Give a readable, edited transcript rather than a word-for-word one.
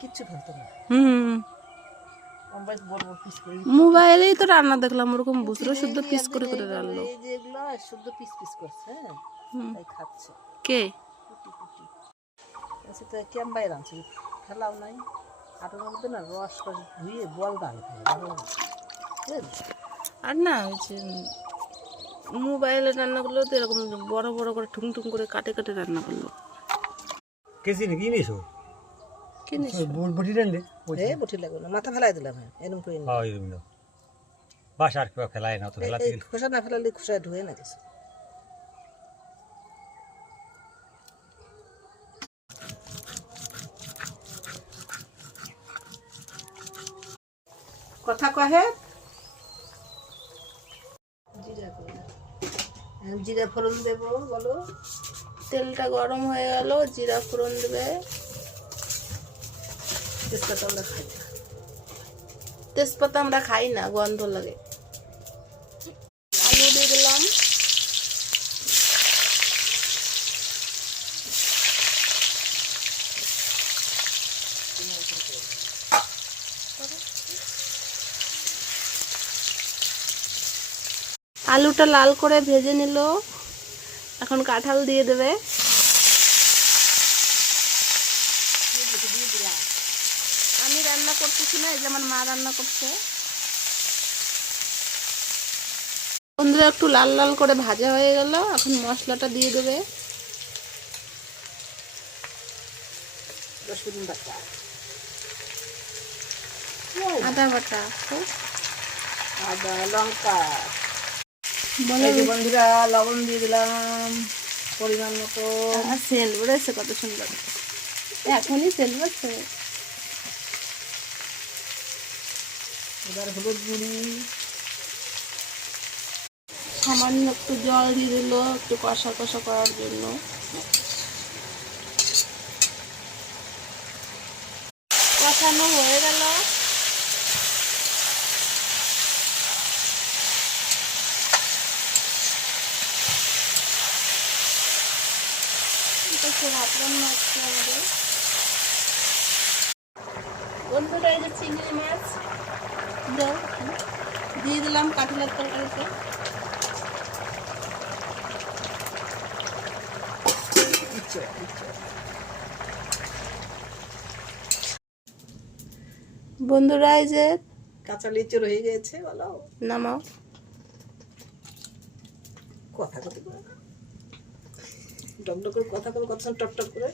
কিচ্ছু ফেলতো না। মোবাইলেই তো রান্না দেখলাম ওরকম বুঝলো শুদ্ধ পিস করে করে রান্না। এই যে এগুলো শুদ্ধ পিস পিস করছে, হ্যাঁ তাই খাচ্ছে। কে কুটি কুটি আচ্ছা তো কেমবাই রাঁধছে, ফেলাও নাই। হাটের মধ্যে না রস টস ধুয়ে বল দাঁড় ভালো লাগে। আর না ওই যে মোবাইলের রান্নাগুলো তো এরকম বড় বড় করে ঠুং ঠুং করে কাটে কাটে রান্না করলো। কেজি নাকি নিয়েছো? কিনিস বটি রান্নে বটি লাগবে না, মাথা ফেলাই দিলাম। হ্যাঁ এরকম করে হ্যাঁ এরকম না, বাসা আর কেউ ফেলায় না তো, ফেলাতে গেলে খোসা না ফেলালে খোসায় ধুয়ে না কিছু। কথা কহে জিরা ফোড়ন দেবো, বলো। তেলটা গরম হয়ে গেল, জিরা ফোড়ন দেবে। তেজপাতা আমরা খাই না। তেজপাতা আমরা খাই না, গন্ধ লাগে। আলু দিয়ে দিলাম। আলুটা লাল করে ভেজে নিল, এখন কাঁঠাল দিয়ে দেবে। আমি রান্না করতেছি না, এই যে আমার মা রান্না করছে। বন্ধুরা একটু লাল লাল করে ভাজা হয়ে গেল, এখন মশলাটা দিয়ে দেবে। রসুন বাটা, আদা বাটা, আদা লঙ্কা। বলো বন্ধুরা লবণ দিয়ে দিলাম পরিমাণ মতো। সেল বেড়েছে কত সুন্দর, এখনই সেল বেড়েছে। এবার হলুদ গুঁড়ি, সামান্য একটু জল দিয়ে দিল একটু কষা কষা করার জন্য। কষানো হয়ে গেল, ভাত রান্না হচ্ছে আমাদের। বন্ধুরা এই যে চিংড়ি মাছ দিয়ে দিলাম কাঁঠালের তরকারিতে। বন্ধুরা এই যে কাঁচা লিচু হয়ে গেছে, বলো। নামাও। কথা কত করে ডক ডক করে কথা করে, কত টক টক করে।